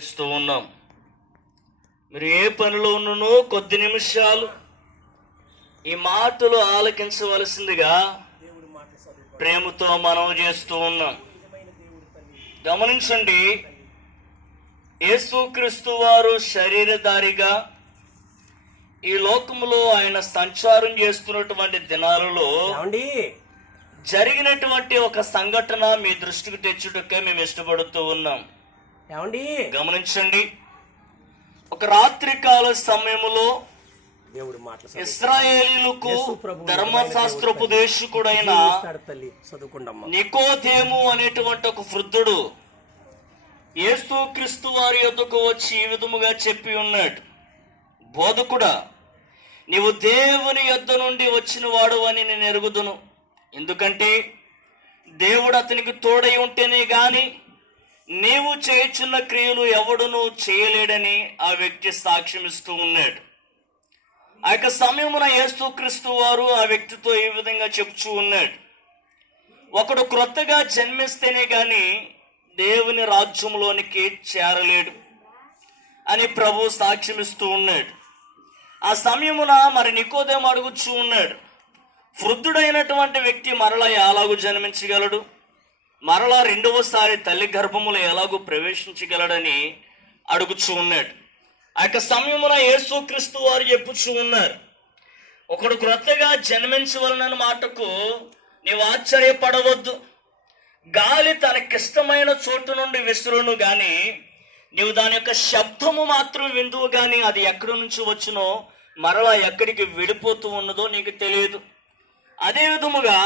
ప్రకటిస్తూ ఉన్నాం. మీరు ఏ పనిలో ఉన్ననో కొద్ది నిమిషాలు ఈ మాటలు ఆలకించవలసిందిగా ప్రేమతో మనవి చేస్తూ ఉన్నాం. గమనించండి, యేసుక్రీస్తు వారు శరీరధారిగా ఈ లోకములో ఆయన సంచారం చేస్తున్నటువంటి దినాలలో జరిగినటువంటి ఒక సంఘటన మీ దృష్టికి తెచ్చుటకే మేము ఇష్టపడుతూ ఉన్నాం. గమనించండి, ఒక రాత్రికాల సమయంలో ఇశ్రాయేలీయులకు ధర్మశాస్త్రోపదేశకుడైన నికోదేము అనేటువంటి ఒక వృద్ధుడు యేసుక్రీస్తు వారి యొద్దకు వచ్చి ఈ విధముగా చెప్పి ఉన్నాడు, బోధకుడా, నీవు దేవుని యొద్ద నుండి వచ్చిన వాడు అని నేను ఎరుగుదును. ఎందుకంటే దేవుడు అతనికి తోడై ఉంటేనే గాని నీవు చేయుచున్న క్రియలు ఎవడునూ చేయలేడని ఆ వ్యక్తి సాక్ష్యం ఇస్తూ ఉన్నాడు. ఆ యొక్క సమయమున యేసుక్రీస్తు వారు ఆ వ్యక్తితో ఈ విధంగా చెప్తూ ఉన్నాడు, ఒకడు క్రొత్తగా జన్మిస్తేనే గాని దేవుని రాజ్యంలోనికి చేరలేడు అని ప్రభు సాక్ష్యం ఇస్తూ ఉన్నాడు. ఆ సమయమున మరి నికోదేము అడుగుచూ ఉన్నాడు, వృద్ధుడైనటువంటి వ్యక్తి మరలా ఎలాగూ జన్మించగలడు, మరలా రెండవసారి తల్లి గర్భములో ఎలాగూ ప్రవేశించగలడని అడుగుచూ ఉన్నాడు. ఆ యొక్క సమయమున యేసుక్రీస్తు వారు చెప్పుచూ ఉన్నారు, ఒకడు క్రొత్తగా జన్మించవలన మాటకు నీవు ఆశ్చర్యపడవద్దు. గాలి తనకిష్టమైన చోటు నుండి విసురును గాని నీవు దాని యొక్క శబ్దము మాత్రం విందువు గాని అది ఎక్కడి నుంచి వచ్చునో మరలా ఎక్కడికి విడిపోతూ ఉన్నదో నీకు తెలియదు. అదే విధముగా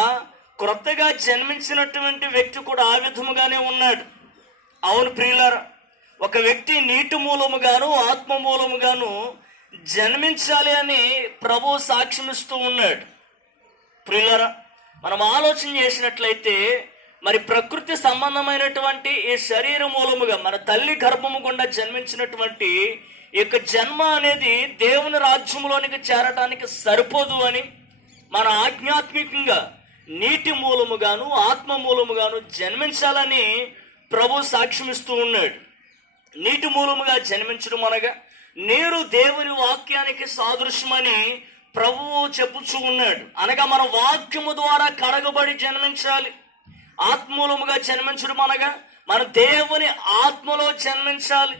క్రొత్తగా జన్మించినటువంటి వ్యక్తి కూడా ఆ విధముగానే ఉన్నాడు. అవును ప్రియులారా, ఒక వ్యక్తి నీటి మూలముగాను ఆత్మ మూలముగాను జన్మించాలి అని ప్రభు సాక్ష్యమిస్తూ ఉన్నాడు. ప్రియులారా, మనం ఆలోచన చేసినట్లయితే మరి ప్రకృతి సంబంధమైనటువంటి ఈ శరీర మూలముగా మన తల్లి గర్భము గుండా జన్మించినటువంటి ఈ యొక్క జన్మ అనేది దేవుని రాజ్యంలోనికి చేరటానికి సరిపోదు అని మన ఆధ్యాత్మికంగా నీటి మూలముగాను ఆత్మ మూలముగాను జన్మించాలని ప్రభు సాక్ష్యమిస్తూ ఉన్నాడు. నీటి మూలముగా జన్మించడం అనగా నీరు దేవుని వాక్యానికి సాదృశ్యమని ప్రభువు చెప్పుచూ ఉన్నాడు. అనగా మన వాక్యము ద్వారా కడగబడి జన్మించాలి. ఆత్మూలముగా జన్మించడం అనగా మన దేవుని ఆత్మలో జన్మించాలి.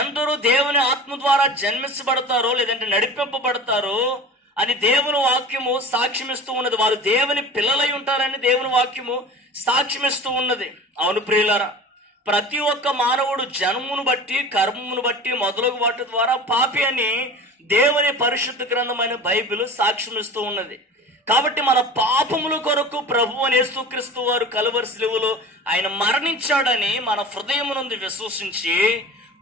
ఎందరూ దేవుని ఆత్మ ద్వారా జన్మించబడతారో లేదంటే నడిపింపబడతారో అని దేవుని వాక్యము సాక్ష్యమిస్తూ ఉన్నది. వారు దేవుని పిల్లలై ఉంటారని దేవుని వాక్యము సాక్ష్యమిస్తూ ఉన్నది. అవును ప్రియులారా, ప్రతి ఒక్క మానవుడు జన్మమును బట్టి కర్మమును బట్టి మొదలగు వాటి ద్వారా పాపి అని దేవుని పరిశుద్ధ గ్రంథమైన బైబిల్ సాక్ష్యమిస్తూ ఉన్నది. కాబట్టి మన పాపముల కొరకు ప్రభువు అని యేసుక్రీస్తు వారు కలువరి శిలువలో ఆయన మరణించాడని మన హృదయమునందు విశ్వసించి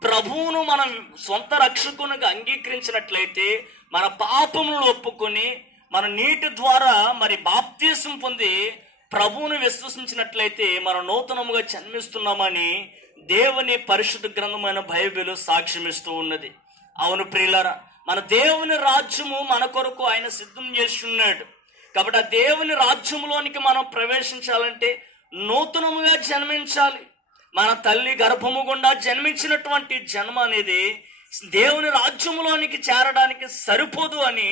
ప్రభువును మనం సొంత రక్షకునిగా అంగీకరించినట్లయితే, మన పాపములను ఒప్పుకొని మన నీటి ద్వారా మరి బాప్తీసం పొంది ప్రభువును విశ్వసించినట్లయితే మనం నూతనముగా జన్మిస్తున్నామని దేవుని పరిశుద్ధ గ్రంథమైన బైబిల్ సాక్ష్యమిస్తూ ఉన్నది. అవును ప్రియులారా, మన దేవుని రాజ్యము మన కొరకు ఆయన సిద్ధం చేసి ఉన్నాడు. కాబట్టి ఆ దేవుని రాజ్యంలోనికి మనం ప్రవేశించాలంటే నూతనముగా జన్మించాలి. మన తల్లి గర్భము గుండా జన్మించినటువంటి జన్మ అనేది దేవుని రాజ్యములోనికి చేరడానికి సరిపోదు అని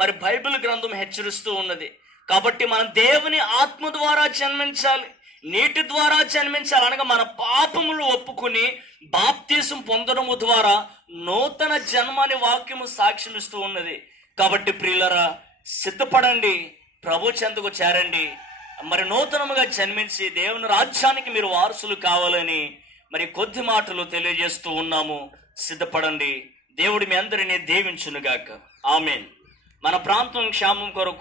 మరి బైబిల్ గ్రంథం హెచ్చరిస్తూ ఉన్నది. కాబట్టి మనం దేవుని ఆత్మ ద్వారా జన్మించాలి, నీటి ద్వారా జన్మించాలి. అనగా మన పాపములు ఒప్పుకుని బాప్తీసం పొందడము ద్వారా నూతన జన్మని వాక్యము సాక్ష్యమిస్తూ ఉన్నది. కాబట్టి ప్రియులరా, సిద్ధపడండి, ప్రభు చెంతకు చేరండి. మరి నూతనముగా జన్మించి దేవుని రాజ్యానికి మీరు వారసులు కావాలని మరి కొద్ది మాటలు తెలియజేస్తూ ఉన్నాము. సిద్ధపడండి. దేవుడి మీ అందరినీ దీవించునుగాక. ఆమేన్. మన ప్రాంతం క్షేమం కొరకు